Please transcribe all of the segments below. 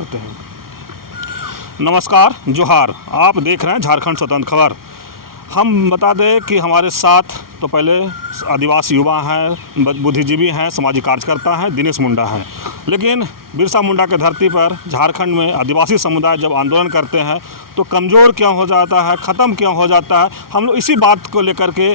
करते हैं। नमस्कार, जोहार। आप देख रहे हैं झारखंड स्वतंत्र खबर। हम बता दें कि हमारे साथ तो पहले आदिवासी युवा हैं, बुद्धिजीवी हैं, सामाजिक कार्यकर्ता हैं, दिनेश मुंडा हैं। लेकिन बिरसा मुंडा के धरती पर झारखंड में आदिवासी समुदाय जब आंदोलन करते हैं तो कमज़ोर क्यों हो जाता है, ख़त्म क्यों हो जाता है, हम लोग इसी बात को लेकर के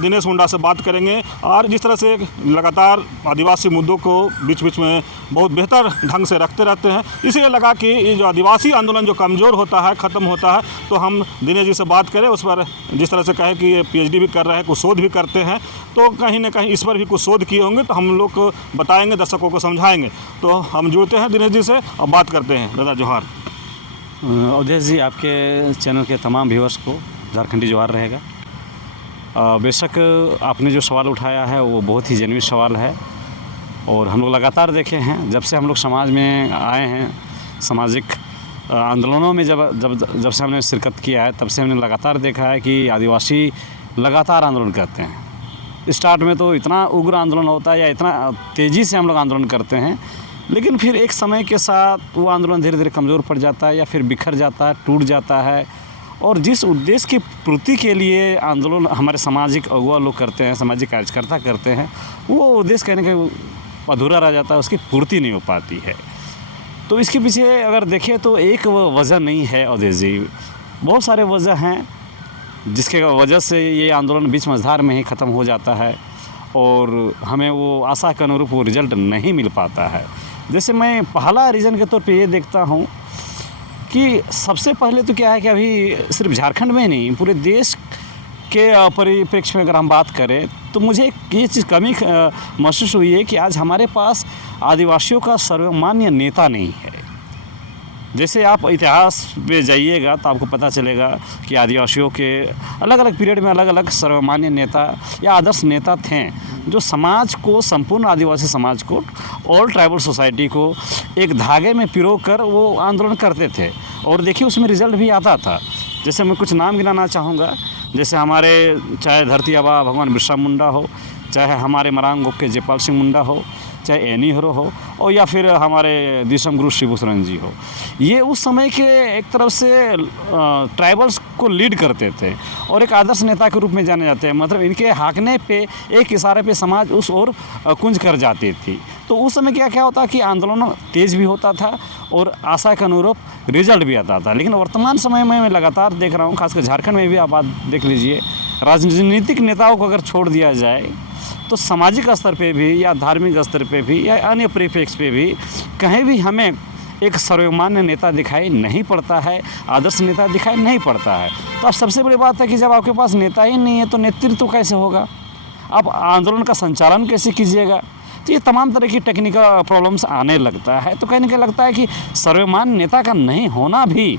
दिनेश मुंडा से बात करेंगे। और जिस तरह से लगातार आदिवासी मुद्दों को बीच बीच में बहुत बेहतर ढंग से रखते रहते हैं, इसीलिए लगा कि ये जो आदिवासी आंदोलन जो कमज़ोर होता है, ख़त्म होता है, तो हम दिनेश जी से बात करें। उस पर जिस तरह से कहे कि ये PhD भी कर रहे हैं, कुछ शोध भी करते हैं, तो कहीं ना कहीं इस पर भी कुछ शोध किए होंगे, तो हम लोग को बताएंगे, दर्शकों को समझाएंगे। तो हम जुड़ते हैं दिनेश जी से और बात करते हैं। दादा जोहार। अवधेश जी, आपके चैनल के तमाम व्यूअर्स को झारखंडी जोहार रहेगा। बेशक आपने जो सवाल उठाया है वो बहुत ही जेन्युइन सवाल है और हम लोग लगातार देखे हैं जब से हम लोग समाज में आए हैं, सामाजिक आंदोलनों में जब से हमने शिरकत किया है, तब से हमने लगातार देखा है कि आदिवासी लगातार आंदोलन करते हैं। स्टार्ट में तो इतना उग्र आंदोलन होता है या इतना तेज़ी से हम लोग आंदोलन करते हैं, लेकिन फिर एक समय के साथ वो आंदोलन धीरे धीरे कमज़ोर पड़ जाता है या फिर बिखर जाता है, टूट जाता है। और जिस उद्देश्य की पूर्ति के लिए आंदोलन हमारे सामाजिक अगुवा लोग करते हैं, सामाजिक कार्यकर्ता करते हैं, वो उद्देश्य कहने के अधूरा रह जाता है, उसकी पूर्ति नहीं हो पाती है। तो इसके पीछे अगर देखें तो एक वजह नहीं है अवधेश जी, बहुत सारे वजह हैं जिसके वजह से ये आंदोलन बीच मझधार में ही ख़त्म हो जाता है और हमें वो आशा के अनुरूप वो रिज़ल्ट नहीं मिल पाता है। जैसे मैं पहला रीज़न के तौर पे ये देखता हूँ कि सबसे पहले तो क्या है कि अभी सिर्फ झारखंड में नहीं, पूरे देश के परिप्रेक्ष्य में अगर हम बात करें तो मुझे ये चीज़ कमी महसूस हुई है कि आज हमारे पास आदिवासियों का सर्वमान्य नेता नहीं है। जैसे आप इतिहास पे जाइएगा तो आपको पता चलेगा कि आदिवासियों के अलग अलग पीरियड में अलग अलग सर्वमान्य नेता या आदर्श नेता थे जो समाज को, संपूर्ण आदिवासी समाज को, ऑल ट्राइबल सोसाइटी को एक धागे में पिरो कर वो आंदोलन करते थे और देखिए उसमें रिज़ल्ट भी आता था। जैसे मैं कुछ नाम गिनाना चाहूँगा, जैसे हमारे चाहे धरती आबा भगवान बिरसा मुंडा हो, चाहे हमारे मरांग गोप के जयपाल सिंह मुंडा हो, चाहे एनी हरो हो और या फिर हमारे दिसम गुरु शिबू सोरेन जी हो, ये उस समय के एक तरफ से ट्राइबल्स को लीड करते थे और एक आदर्श नेता के रूप में जाने जाते हैं। मतलब इनके हाँकने पे एक इशारे पे समाज उस ओर कुंज कर जाती थी। तो उस समय क्या होता कि आंदोलन तेज़ भी होता था और आशा के अनुरूप रिजल्ट भी आता था। लेकिन वर्तमान समय में मैं लगातार देख रहा हूँ, खासकर झारखंड में भी आप बात देख लीजिए, राजनीतिक नेताओं को अगर छोड़ दिया जाए तो सामाजिक स्तर पे भी या धार्मिक स्तर पे भी या अन्य परिप्रेक्ष्य पे भी कहीं भी हमें एक सर्वमान्य नेता दिखाई नहीं पड़ता है, आदर्श नेता दिखाई नहीं पड़ता है। तो अब सबसे बड़ी बात है कि जब आपके पास नेता ही नहीं है तो नेतृत्व कैसे होगा, आप आंदोलन का संचालन कैसे कीजिएगा। तो ये तमाम तरह की टेक्निकल प्रॉब्लम्स आने लगता है। तो कहने का लगता है कि सर्वमान्य नेता का नहीं होना भी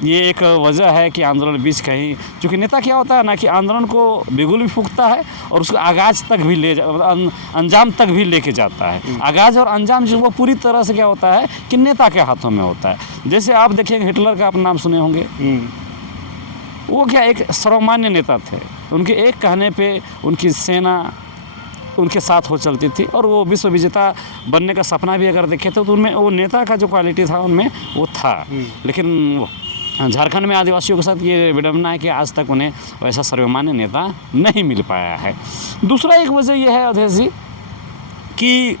ये एक वजह है कि आंदोलन बीच कहीं, चूँकि नेता क्या होता है ना कि आंदोलन को बिगुल भी फूंकता है और उसको आगाज तक भी अंजाम तक भी लेके जाता है। आगाज और अंजाम जो वो पूरी तरह से क्या होता है कि नेता के हाथों में होता है। जैसे आप देखिए हिटलर का आप नाम सुने होंगे, वो क्या एक सर्वमान्य नेता थे, उनके एक कहने पे उनकी सेना उनके साथ हो चलती थी और वो विश्व विजेता बनने का सपना भी अगर देखे तो उनमें वो नेता का जो क्वालिटी था उनमें वो था। लेकिन झारखंड में आदिवासियों के साथ ये विडंबना है कि आज तक उन्हें वैसा सर्वमान्य नेता नहीं मिल पाया है। दूसरा एक वजह यह है अवधेश जी कि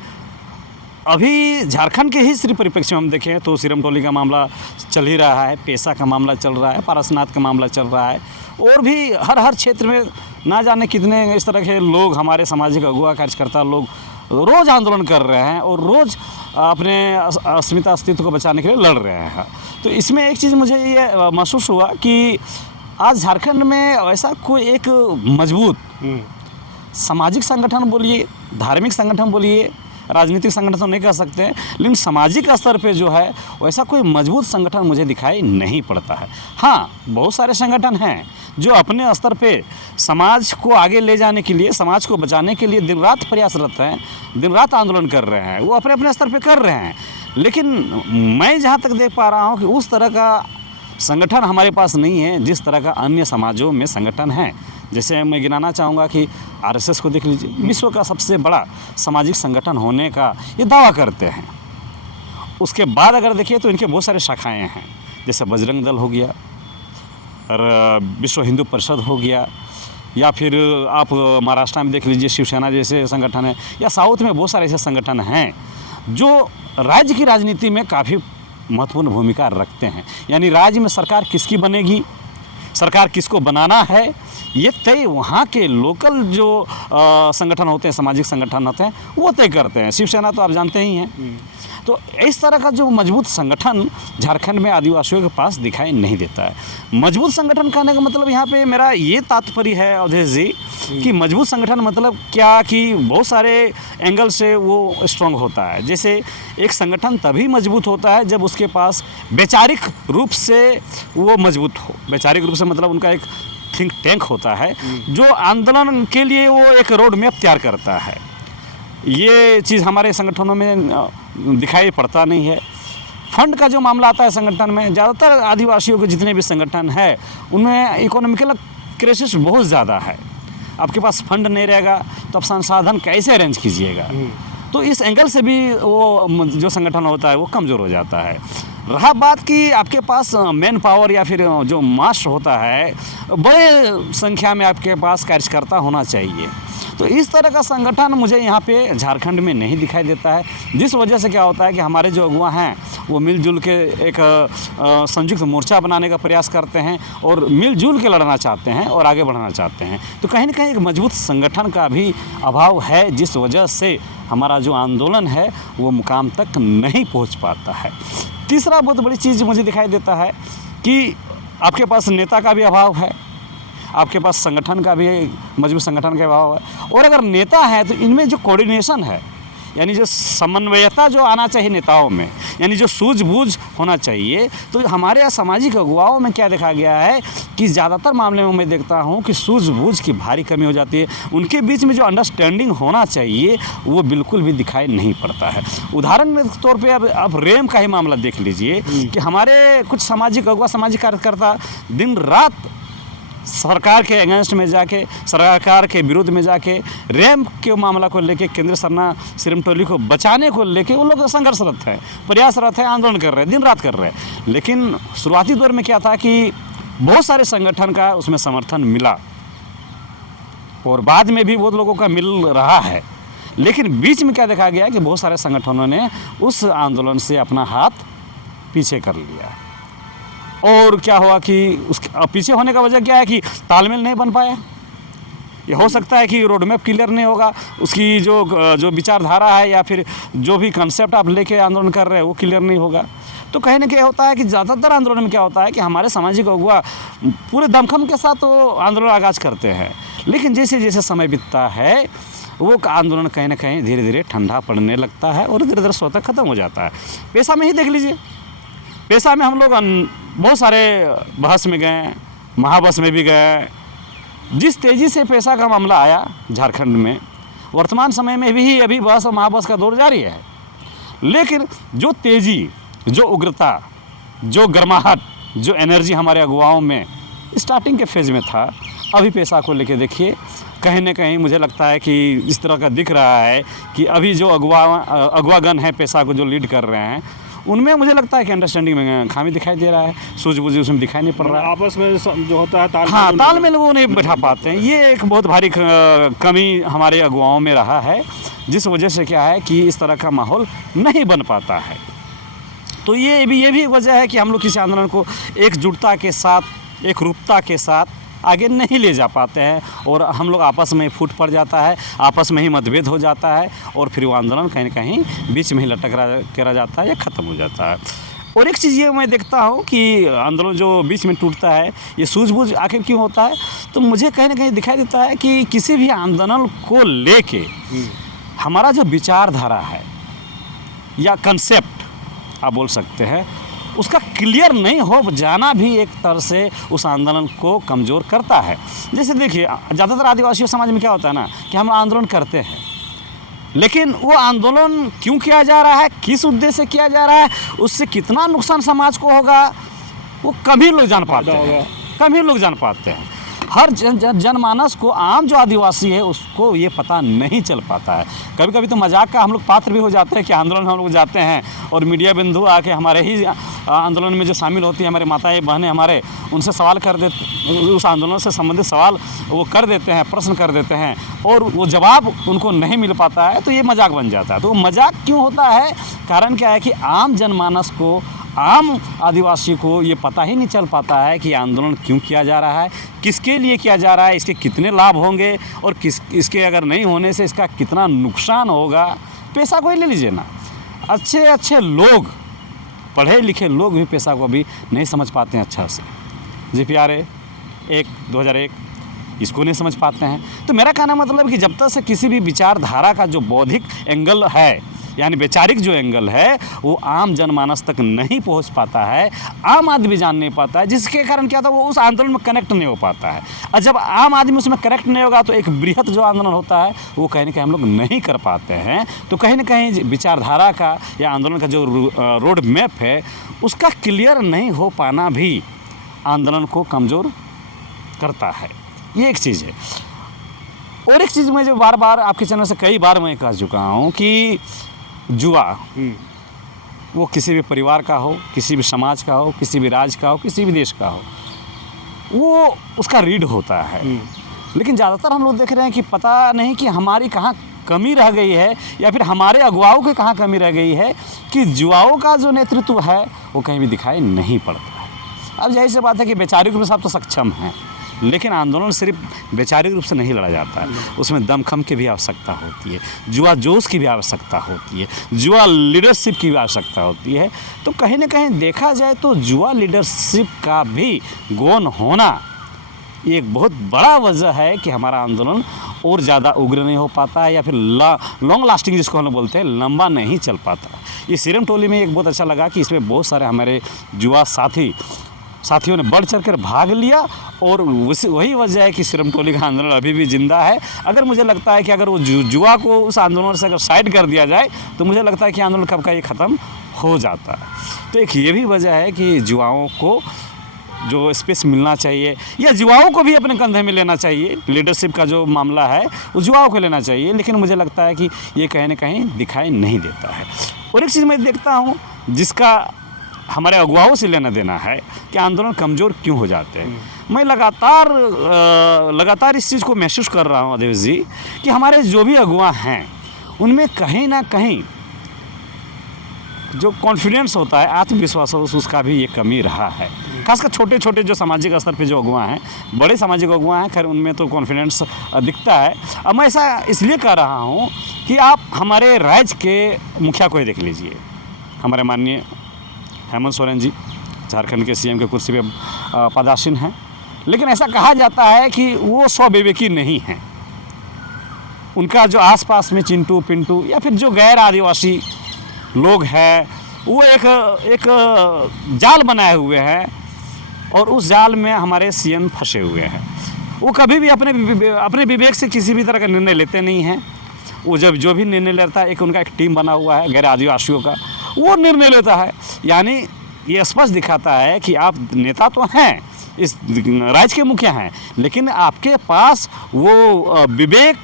अभी झारखंड के ही सिर्फ परिप्रेक्ष्य में हम देखें तो सिरमटोली का मामला चल ही रहा है, पेशा का मामला चल रहा है, पारसनाथ का मामला चल रहा है और भी हर क्षेत्र में ना जाने कितने इस तरह के लोग, हमारे सामाजिक अगुवा कार्यकर्ता लोग रोज़ आंदोलन कर रहे हैं और रोज़ अपने अस्मिता अस्तित्व को बचाने के लिए लड़ रहे हैं। तो इसमें एक चीज़ मुझे ये महसूस हुआ कि आज झारखंड में ऐसा कोई एक मजबूत सामाजिक संगठन बोलिए, धार्मिक संगठन बोलिए, राजनीतिक संगठन तो नहीं कह सकते हैं, लेकिन सामाजिक स्तर पे जो है वैसा कोई मजबूत संगठन मुझे दिखाई नहीं पड़ता है। हाँ, बहुत सारे संगठन हैं जो अपने स्तर पे समाज को आगे ले जाने के लिए, समाज को बचाने के लिए दिन रात प्रयासरत हैं, दिन रात आंदोलन कर रहे हैं, वो अपने अपने स्तर पे कर रहे हैं। लेकिन मैं जहाँ तक देख पा रहा हूँ कि उस तरह का संगठन हमारे पास नहीं है जिस तरह का अन्य समाजों में संगठन है। जैसे मैं गिनाना चाहूँगा कि आरएसएस को देख लीजिए, विश्व का सबसे बड़ा सामाजिक संगठन होने का ये दावा करते हैं उसके बाद अगर देखिए तो इनके बहुत सारे शाखाएँ हैं, जैसे बजरंग दल हो गया और विश्व हिंदू परिषद हो गया, या फिर आप महाराष्ट्र में देख लीजिए शिवसेना जैसे संगठन है, या साउथ में बहुत सारे ऐसे संगठन हैं जो राज्य की राजनीति में काफ़ी महत्वपूर्ण भूमिका रखते हैं। यानी राज्य में सरकार किसकी बनेगी, सरकार किसको बनाना है, ये तय वहाँ के लोकल जो संगठन होते हैं, सामाजिक संगठन होते हैं, वो तय करते हैं। शिवसेना तो आप जानते ही हैं। तो इस तरह का जो मजबूत संगठन झारखंड में आदिवासियों के पास दिखाई नहीं देता है। मजबूत संगठन कहने का मतलब यहाँ पे मेरा ये तात्पर्य है अवधेश जी कि मजबूत संगठन मतलब क्या, कि बहुत सारे एंगल से वो स्ट्रांग होता है। जैसे एक संगठन तभी मजबूत होता है जब उसके पास वैचारिक रूप से वो मजबूत हो। वैचारिक रूप से मतलब उनका एक थिंक टैंक होता है जो आंदोलन के लिए वो एक रोड मैप तैयार करता है। ये चीज़ हमारे संगठनों में दिखाई पड़ता नहीं है। फंड का जो मामला आता है संगठन में, ज़्यादातर आदिवासियों के जितने भी संगठन है उनमें इकोनॉमिकल क्राइसिस बहुत ज़्यादा है। आपके पास फंड नहीं रहेगा तो आप संसाधन कैसे अरेंज कीजिएगा। तो इस एंगल से भी वो जो संगठन होता है वो कमज़ोर हो जाता है। रहा बात कि आपके पास मैन पावर या फिर जो मास होता है, बड़े संख्या में आपके पास कार्यकर्ता होना चाहिए। तो इस तरह का संगठन मुझे यहाँ पे झारखंड में नहीं दिखाई देता है, जिस वजह से क्या होता है कि हमारे जो अगुआ हैं वो मिलजुल के एक संयुक्त मोर्चा बनाने का प्रयास करते हैं और मिलजुल के लड़ना चाहते हैं और आगे बढ़ना चाहते हैं। तो कहीं ना कहीं एक मजबूत संगठन का भी अभाव है, जिस वजह से हमारा जो आंदोलन है वो मुकाम तक नहीं पहुँच पाता है। तीसरा बहुत बड़ी चीज़ मुझे दिखाई देता है कि आपके पास नेता का भी अभाव है, आपके पास संगठन का भी मजबूत संगठन का अभाव है। और अगर नेता है तो इनमें जो कोऑर्डिनेशन है, यानी जो समन्वयता जो आना चाहिए नेताओं में, यानी जो सूझबूझ होना चाहिए, तो हमारे यहाँ सामाजिक अगुवाओं में क्या देखा गया है कि ज़्यादातर मामले में मैं देखता हूँ कि सूझबूझ की भारी कमी हो जाती है। उनके बीच में जो अंडरस्टैंडिंग होना चाहिए वो बिल्कुल भी दिखाई नहीं पड़ता है। उदाहरण के तौर पे अब रेम का ही मामला देख लीजिए कि हमारे कुछ सामाजिक अगुवा, सामाजिक कार्यकर्ता दिन रात सरकार के अगेंस्ट में जाके, सरकार के विरोध में जाके रैम के मामला को लेके, केंद्र सरना सिरमटोली को बचाने को लेके वो लोग संघर्षरत हैं, प्रयासरत हैं, आंदोलन कर रहे हैं, दिन रात कर रहे हैं। लेकिन शुरुआती दौर में क्या था कि बहुत सारे संगठन का उसमें समर्थन मिला और बाद में भी बहुत लोगों का मिल रहा है। लेकिन बीच में क्या देखा गया कि बहुत सारे संगठनों ने उस आंदोलन से अपना हाथ पीछे कर लिया। और क्या हुआ कि उसके पीछे होने का वजह क्या है कि तालमेल नहीं बन पाया। ये हो सकता है कि रोड मैप क्लियर नहीं होगा, उसकी जो विचारधारा है या फिर जो भी कंसेप्ट आप लेके आंदोलन कर रहे हैं वो क्लियर नहीं होगा। तो कहीं ना कहीं होता है कि ज़्यादातर आंदोलन में क्या होता है कि हमारे सामाजिक अगुआ पूरे दमखम के साथ वो आंदोलन आगाज़ करते हैं, लेकिन जैसे जैसे समय बीतता है वो आंदोलन कहीं ना कहीं धीरे धीरे ठंडा पड़ने लगता है और धीरे धीरे स्वतः ख़त्म हो जाता है। पेशा में ही देख लीजिए, पेशा में हम लोग बहुत सारे बहस में गए, महाबस में भी गए। जिस तेज़ी से पेशा का मामला आया झारखंड में, वर्तमान समय में भी अभी बहस और महाबस का दौर जारी है। लेकिन जो तेज़ी, जो उग्रता, जो गर्माहट, जो एनर्जी हमारे अगुवाओं में स्टार्टिंग के फेज़ में था, अभी पेशा को लेके देखिए कहीं ना कहीं मुझे लगता है कि इस तरह का दिख रहा है कि अभी जो अगुवागण हैं पेशा को जो लीड कर रहे हैं, उनमें मुझे लगता है कि अंडरस्टैंडिंग में खामी दिखाई दे रहा है, सूझबूझ उसमें दिखाई नहीं पड़ रहा है। आपस में जो होता है तालमेल वो नहीं बैठा पाते हैं। ये एक बहुत भारी कमी हमारे अगुवाओं में रहा है, जिस वजह से क्या है कि इस तरह का माहौल नहीं बन पाता है। तो ये भी वजह है कि हम लोग किसी आंदोलन को एकजुटता के साथ, एक रूपता के साथ आगे नहीं ले जा पाते हैं और हम लोग आपस में फूट पड़ जाता है, आपस में ही मतभेद हो जाता है और फिर वो आंदोलन कहीं ना कहीं बीच में ही लटक रह जाता है या ख़त्म हो जाता है। और एक चीज़ ये मैं देखता हूँ कि आंदोलन जो बीच में टूटता है, ये सूझबूझ आखिर क्यों होता है, तो मुझे कहीं ना कहीं दिखाई देता है कि किसी भी आंदोलन को लेके हमारा जो विचारधारा है या कंसेप्ट आप बोल सकते हैं, उसका क्लियर नहीं हो जाना भी एक तरह से उस आंदोलन को कमज़ोर करता है। जैसे देखिए ज़्यादातर आदिवासी समाज में क्या होता है ना कि हम आंदोलन करते हैं, लेकिन वो आंदोलन क्यों किया जा रहा है, किस उद्देश्य से किया जा रहा है, उससे कितना नुकसान समाज को होगा, वो कम ही लोग जान पाते हैं, कम ही लोग जान पाते हैं। हर जनमानस को, आम जो आदिवासी है उसको ये पता नहीं चल पाता है। कभी कभी तो मजाक का हम लोग पात्र भी हो जाते हैं कि आंदोलन में हम लोग जाते हैं और मीडिया बिंदु आके हमारे ही आंदोलन में जो शामिल होती है हमारे माताएं बहनें हमारे, उनसे सवाल कर देते, उस आंदोलन से संबंधित सवाल वो कर देते हैं, प्रश्न कर देते हैं और वो जवाब उनको नहीं मिल पाता है, तो ये मजाक बन जाता है। तो मजाक क्यों होता है? कारण क्या है कि आम जनमानस को, आम आदिवासी को ये पता ही नहीं चल पाता है कि आंदोलन क्यों किया जा रहा है, किसके लिए किया जा रहा है, इसके कितने लाभ होंगे और इसके अगर नहीं होने से इसका कितना नुकसान होगा। पैसा कोई ले लीजिए ना, अच्छे अच्छे लोग, पढ़े लिखे लोग भी पैसा को अभी नहीं समझ पाते हैं अच्छा से। GPRA 2001 इसको नहीं समझ पाते हैं। तो मेरा कहना मतलब कि जब तक से किसी भी विचारधारा का जो बौद्धिक एंगल है, यानी वैचारिक जो एंगल है, वो आम जनमानस तक नहीं पहुंच पाता है, आम आदमी जान नहीं पाता है, जिसके कारण क्या था, वो उस आंदोलन में कनेक्ट नहीं हो पाता है। और जब आम आदमी उसमें कनेक्ट नहीं होगा तो एक बृहत जो आंदोलन होता है वो कहीं ना कहीं हम लोग नहीं कर पाते हैं। तो कहीं ना कहीं विचारधारा का या आंदोलन का जो रोड मैप है उसका क्लियर नहीं हो पाना भी आंदोलन को कमज़ोर करता है। ये एक चीज़ है। और एक चीज़ मैं जो बार बार आपके चैनल से कई बार मैं कह चुका हूँ कि जुआ, वो किसी भी परिवार का हो, किसी भी समाज का हो, किसी भी राज्य का हो, किसी भी देश का हो, वो उसका रीढ़ होता है। लेकिन ज़्यादातर हम लोग देख रहे हैं कि पता नहीं कि हमारी कहाँ कमी रह गई है या फिर हमारे अगुवाओं की कहाँ कमी रह गई है कि जुआओं का जो नेतृत्व है वो कहीं भी दिखाई नहीं पड़ता है। अब यही से बात है कि वैचारिक रूप से आप तो सक्षम हैं, लेकिन आंदोलन सिर्फ वैचारिक रूप से नहीं लड़ा जाता है, उसमें दमखम की भी आवश्यकता होती है, जुआ जोश की भी आवश्यकता होती है, जुआ लीडरशिप की भी आवश्यकता होती है। तो कहीं ना कहीं देखा जाए तो जुआ लीडरशिप का भी गौण होना एक बहुत बड़ा वजह है कि हमारा आंदोलन और ज़्यादा उग्र नहीं हो पाता है या फिर लॉन्ग लास्टिंग जिसको हम लोग बोलते हैं, लंबा नहीं चल पाता। ये सीरम टोली में एक बहुत अच्छा लगा कि इसमें बहुत सारे हमारे जुआ साथियों ने बढ़ चढ़ कर भाग लिया और वही वजह है कि सीरम टोली का आंदोलन अभी भी जिंदा है। अगर मुझे लगता है कि अगर वो जुआ को उस आंदोलन से अगर साइड कर दिया जाए तो मुझे लगता है कि आंदोलन कब का ये ख़त्म हो जाता है। तो एक ये भी वजह है कि जुआओं को जो स्पेस मिलना चाहिए या जुआओं को भी अपने कंधे में लेना चाहिए, लीडरशिप का जो मामला है वो जुआओं को लेना चाहिए, लेकिन मुझे लगता है कि ये कहीं ना कहीं दिखाई नहीं देता है। और एक चीज़ मैं देखता हूँ जिसका हमारे अगुवाओं से लेना देना है कि आंदोलन कमज़ोर क्यों हो जाते हैं। मैं लगातार इस चीज़ को महसूस कर रहा हूँ अदेश जी कि हमारे जो भी अगुवा हैं उनमें कहीं ना कहीं जो कॉन्फिडेंस होता है, आत्मविश्वास हो, उसका भी ये कमी रहा है। खासकर छोटे छोटे जो सामाजिक स्तर पे जो अगुवा हैं, बड़े सामाजिक अगुवा हैं, खैर उनमें तो कॉन्फिडेंस दिखता है। अब मैं ऐसा इसलिए कह रहा हूँ कि आप हमारे राज्य के मुखिया को ही देख लीजिए, हमारे माननीय हेमंत सोरेन जी झारखंड के CM के कुर्सी पे पदासीन हैं, लेकिन ऐसा कहा जाता है कि वो स्वविवेकी नहीं हैं। उनका जो आसपास में चिंटू पिंटू या फिर जो गैर आदिवासी लोग हैं वो एक जाल बनाए हुए हैं और उस जाल में हमारे CM फंसे हुए हैं। वो कभी भी अपने विवेक से किसी भी तरह का निर्णय लेते नहीं हैं। वो जब जो भी निर्णय लेता है, उनका एक टीम बना हुआ है गैर आदिवासियों का, वो निर्णय लेता है। यानी ये स्पष्ट दिखाता है कि आप नेता तो हैं, इस राज्य के मुखिया हैं, लेकिन आपके पास वो विवेक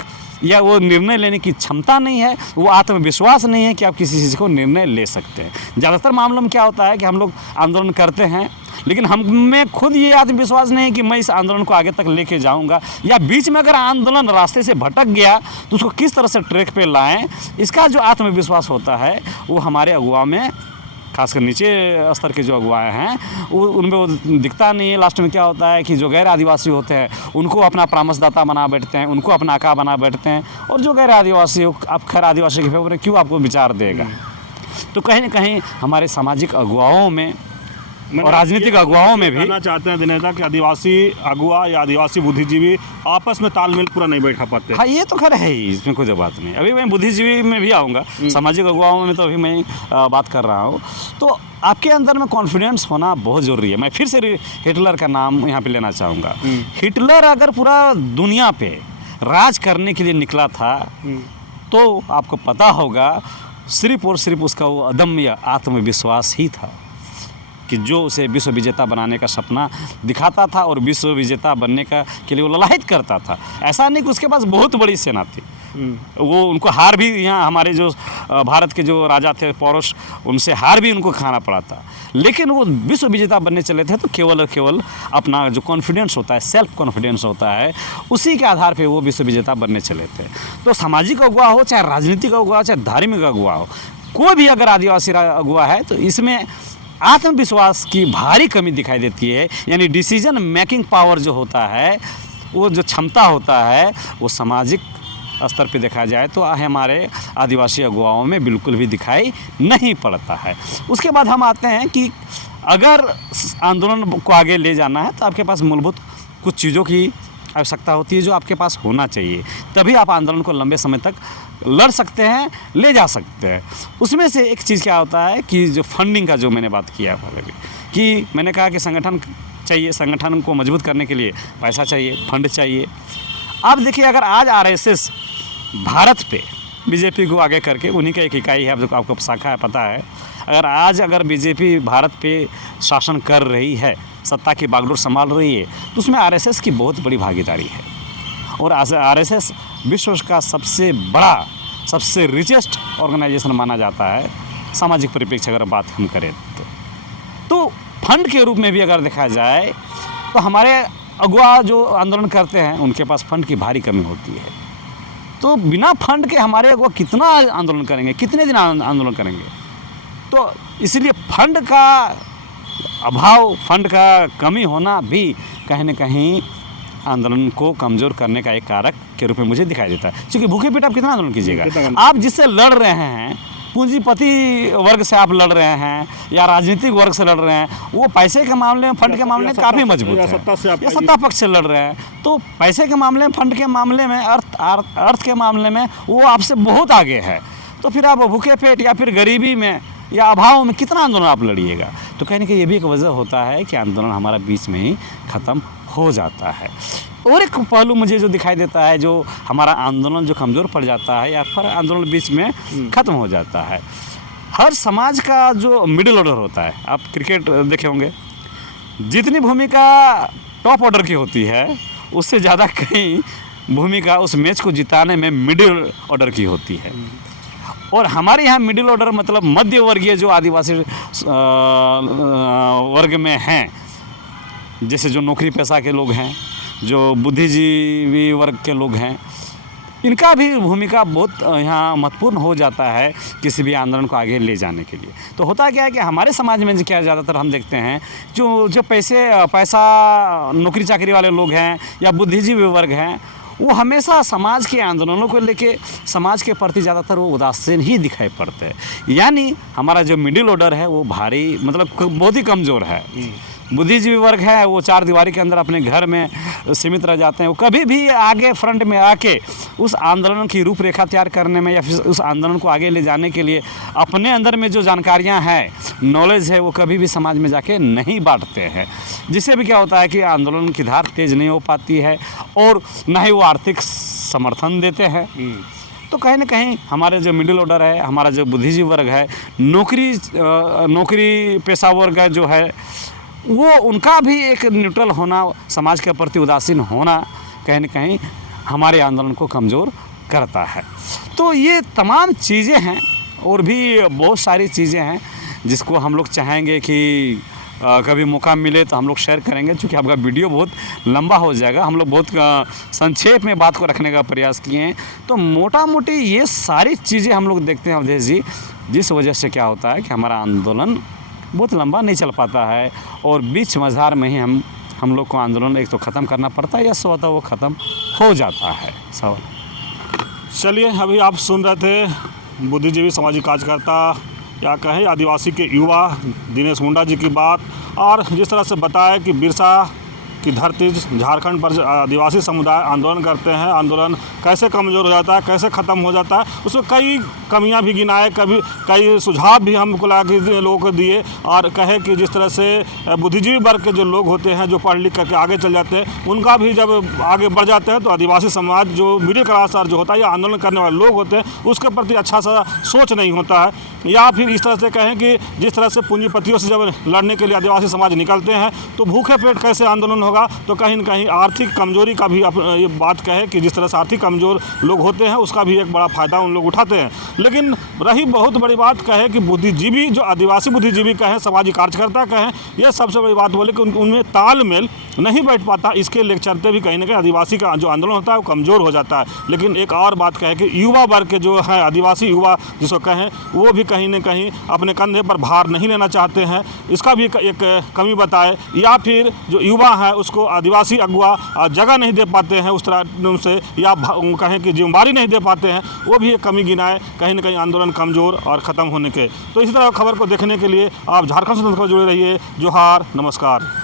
या वो निर्णय लेने की क्षमता नहीं है, वो आत्मविश्वास नहीं है कि आप किसी चीज़ को निर्णय ले सकते हैं। ज़्यादातर मामलों में क्या होता है कि हम लोग आंदोलन करते हैं, लेकिन हम में खुद ये आत्मविश्वास नहीं है कि मैं इस आंदोलन को आगे तक लेके जाऊंगा, या बीच में अगर आंदोलन रास्ते से भटक गया तो उसको किस तरह से ट्रैक पे लाएं, इसका जो आत्मविश्वास होता है वो हमारे अगुवा में, खासकर नीचे स्तर के जो अगुवाएँ हैं वो उनमें वो दिखता नहीं है। लास्ट में क्या होता है कि जो गैर आदिवासी होते हैं उनको अपना परामर्शदाता बना बैठते हैं, उनको अपना आका बना बैठते हैं, और जो गैर आदिवासी हो, अब खैर आदिवासी के फेवर में क्यों आपको विचार देगा। तो कहीं ना कहीं हमारे सामाजिक अगुवाओं में और राजनीतिक अगुवाओं में भी कहना चाहते हैं दिनेता कि आदिवासी अगुवा या आदिवासी बुद्धिजीवी आपस में तालमेल पूरा नहीं बैठा पाते। हाँ, ये तो खैर है ही, इसमें कोई बात नहीं। अभी मैं बुद्धिजीवी में भी आऊँगा, सामाजिक अगुवाओं में तो अभी मैं बात कर रहा हूँ। तो आपके अंदर में कॉन्फिडेंस होना बहुत ज़रूरी है। मैं फिर से हिटलर का नाम यहाँ पे लेना चाहूँगा। हिटलर अगर पूरा दुनिया पे राज करने के लिए निकला था तो आपको पता होगा सिर्फ और सिर्फ उसका वो अदम्य आत्मविश्वास ही था। कि जो उसे विश्व विजेता बनाने का सपना दिखाता था और विश्व विजेता बनने का के लिए वो ललायत करता था। ऐसा नहीं कि उसके पास बहुत बड़ी सेना थी, वो उनको हार भी, यहाँ हमारे जो भारत के जो राजा थे पौरुष, उनसे हार भी उनको खाना पड़ा था, लेकिन वो विश्व विजेता बनने चले थे तो केवल और केवल अपना जो कॉन्फिडेंस होता है, सेल्फ कॉन्फिडेंस होता है, उसी के आधार पे वो विश्व विजेता बनने चले थे। तो सामाजिक अगुवा हो, चाहे राजनीतिक अगुवा हो, चाहे धार्मिक अगुवा हो, कोई भी अगर आदिवासी अगुवा है तो इसमें आत्मविश्वास की भारी कमी दिखाई देती है। यानी डिसीजन मेकिंग पावर जो होता है, वो जो क्षमता होता है, वो सामाजिक स्तर पे देखा जाए तो हमारे आदिवासी अगुवाओं में बिल्कुल भी दिखाई नहीं पड़ता है। उसके बाद हम आते हैं कि अगर आंदोलन को आगे ले जाना है तो आपके पास मूलभूत कुछ चीज़ों की आवश्यकता होती है जो आपके पास होना चाहिए, तभी आप आंदोलन को लंबे समय तक लड़ सकते हैं, ले जा सकते हैं। उसमें से एक चीज़ क्या होता है कि जो फंडिंग का जो मैंने बात किया पहले भी, कि मैंने कहा कि संगठन चाहिए, संगठन को मजबूत करने के लिए पैसा चाहिए, फंड चाहिए। आप देखिए, अगर आज आरएसएस भारत पे बीजेपी को आगे करके, उन्हीं का एक इकाई है, आपको शाखा है, पता है, अगर बीजेपी भारत पे शासन कर रही है, सत्ता की बागडोर संभाल रही है, तो उसमें आरएसएस की बहुत बड़ी भागीदारी है। और आरएसएस विश्व का सबसे बड़ा, सबसे रिचेस्ट ऑर्गेनाइजेशन माना जाता है सामाजिक परिप्रेक्ष्य अगर बात हम करें तो फंड के रूप में भी अगर देखा जाए तो हमारे अगुवा जो आंदोलन करते हैं उनके पास फंड की भारी कमी होती है। तो बिना फंड के हमारे अगुवा कितना आंदोलन करेंगे, कितने दिन आंदोलन करेंगे? तो इसलिए फंड का अभाव, फंड का कमी होना भी कहीं न कहीं आंदोलन को कमज़ोर करने का एक कारक के रूप में मुझे दिखाई देता है। क्योंकि भूखे पेट आप कितना आंदोलन कीजिएगा? आप जिससे लड़ रहे हैं, पूंजीपति वर्ग से आप लड़ रहे हैं या राजनीतिक वर्ग से लड़ रहे हैं, वो पैसे के मामले में, फंड के मामले में काफ़ी मजबूत है, या सत्ता पक्ष से लड़ रहे हैं, तो पैसे के मामले में, फंड के मामले में, अर्थ के मामले में वो आपसे बहुत आगे है। तो फिर आप भूखे पेट या फिर गरीबी में या अभाव में कितना आंदोलन आप लड़िएगा? तो कहीं ना कहीं ये भी एक वजह होता है कि आंदोलन हमारा बीच में ही ख़त्म हो जाता है। और एक पहलू मुझे जो दिखाई देता है, जो हमारा आंदोलन जो कमज़ोर पड़ जाता है या फिर आंदोलन बीच में ख़त्म हो जाता है, हर समाज का जो मिडिल ऑर्डर होता है, आप क्रिकेट देखे होंगे, जितनी भूमिका टॉप ऑर्डर की होती है उससे ज़्यादा कहीं भूमिका उस मैच को जिताने में मिडिल ऑर्डर की होती है। और हमारे यहाँ मिडिल ऑर्डर मतलब मध्य वर्गीय जो आदिवासी वर्ग में हैं, जैसे जो नौकरी पेशा के लोग हैं, जो बुद्धिजीवी वर्ग के लोग हैं, इनका भी भूमिका बहुत यहाँ महत्वपूर्ण हो जाता है किसी भी आंदोलन को आगे ले जाने के लिए। तो होता क्या है कि हमारे समाज में क्या ज़्यादातर हम देखते हैं, जो पैसा नौकरी चाकरी वाले लोग हैं या बुद्धिजीवी वर्ग हैं, वो हमेशा समाज के आंदोलनों को लेके समाज के प्रति ज़्यादातर वो उदासीन ही दिखाई पड़ते हैं। यानी हमारा जो मिडिल ऑर्डर है वो भारी, मतलब बहुत ही कमज़ोर है। बुद्धिजीवी वर्ग है वो चार दीवारी के अंदर अपने घर में सीमित रह जाते हैं, वो कभी भी आगे फ्रंट में आके उस आंदोलन की रूपरेखा तैयार करने में या फिर उस आंदोलन को आगे ले जाने के लिए अपने अंदर में जो जानकारियां हैं, नॉलेज है, वो कभी भी समाज में जाके नहीं बांटते हैं, जिससे भी क्या होता है कि आंदोलन की धार तेज़ नहीं हो पाती है और न ही वो आर्थिक समर्थन देते हैं। तो कहीं ना कहीं हमारे जो मिडिल ऑर्डर है, हमारा जो बुद्धिजीवी वर्ग है, नौकरी पेशा वर्ग जो है, वो उनका भी एक न्यूट्रल होना, समाज के प्रति उदासीन होना कहीं न कहीं हमारे आंदोलन को कमज़ोर करता है। तो ये तमाम चीज़ें हैं और भी बहुत सारी चीज़ें हैं जिसको हम लोग चाहेंगे कि कभी मौका मिले तो हम लोग शेयर करेंगे। चूँकि आपका वीडियो बहुत लंबा हो जाएगा, हम लोग बहुत संक्षेप में बात को रखने का प्रयास किए हैं। तो मोटा मोटी ये सारी चीज़ें हम लोग देखते हैं अवधेश जी, जिस वजह से क्या होता है कि हमारा आंदोलन बहुत लंबा नहीं चल पाता है और बीच मझार में ही हम लोग को आंदोलन एक तो ख़त्म करना पड़ता है या स्वतः वो ख़त्म हो जाता है। सवाल। चलिए, अभी आप सुन रहे थे बुद्धिजीवी सामाजिक कार्यकर्ता या कहें आदिवासी के युवा दिनेश मुंडा जी की बात, और जिस तरह से बताया कि बिरसा कि धरती झारखंड पर आदिवासी समुदाय आंदोलन करते हैं, आंदोलन कैसे कमज़ोर हो जाता है, कैसे ख़त्म हो जाता है, उसमें कई कमियां भी गिनाए, कई सुझाव भी हमको लगा कि लोगों को दिए और कहे कि जिस तरह से बुद्धिजीवी वर्ग के जो लोग होते हैं, जो पढ़ लिख करके आगे चल जाते हैं, उनका भी जब आगे बढ़ जाते हैं तो आदिवासी समाज जो मिडिल क्लास और जो होता है या आंदोलन करने वाले लोग होते हैं उसके प्रति अच्छा सा सोच नहीं होता है। या फिर इस तरह से कहें कि जिस तरह से पूंजीपतियों से जब लड़ने के लिए आदिवासी समाज निकलते हैं तो भूखे पेट कैसे आंदोलन होगा, तो कहीं न कहीं आर्थिक कमजोरी का भी ये बात कहे कि जिस तरह से आर्थिक कमज़ोर लोग होते हैं उसका भी एक बड़ा फ़ायदा उन लोग उठाते हैं। लेकिन रही बहुत बड़ी बात कहे कि बुद्धिजीवी जो आदिवासी बुद्धिजीवी कहें, सामाजिक कार्यकर्ता कहें, यह सबसे बड़ी बात बोले कि उनमें तालमेल नहीं बैठ पाता। इसके लिए चलते भी कहीं ना कहीं आदिवासी का जो आंदोलन होता है वो कमज़ोर हो जाता है। लेकिन एक और बात कहे कि युवा वर्ग के जो है आदिवासी युवा जिसको कहें, वो भी कहीं ना कहीं अपने कंधे पर भार नहीं लेना चाहते हैं, इसका भी एक कमी बताए। या फिर जो युवा है उसको आदिवासी अगुआ जगह नहीं दे पाते हैं उस तरह से, या कहें कि जिम्मेदारी नहीं दे पाते हैं, वो भी एक कमी गिनाए कहीं ना कहीं आंदोलन कमज़ोर और ख़त्म होने के। तो इसी तरह खबर को देखने के लिए आप झारखंड स्वतंत्र खबर जुड़े रहिए। जोहार, नमस्कार।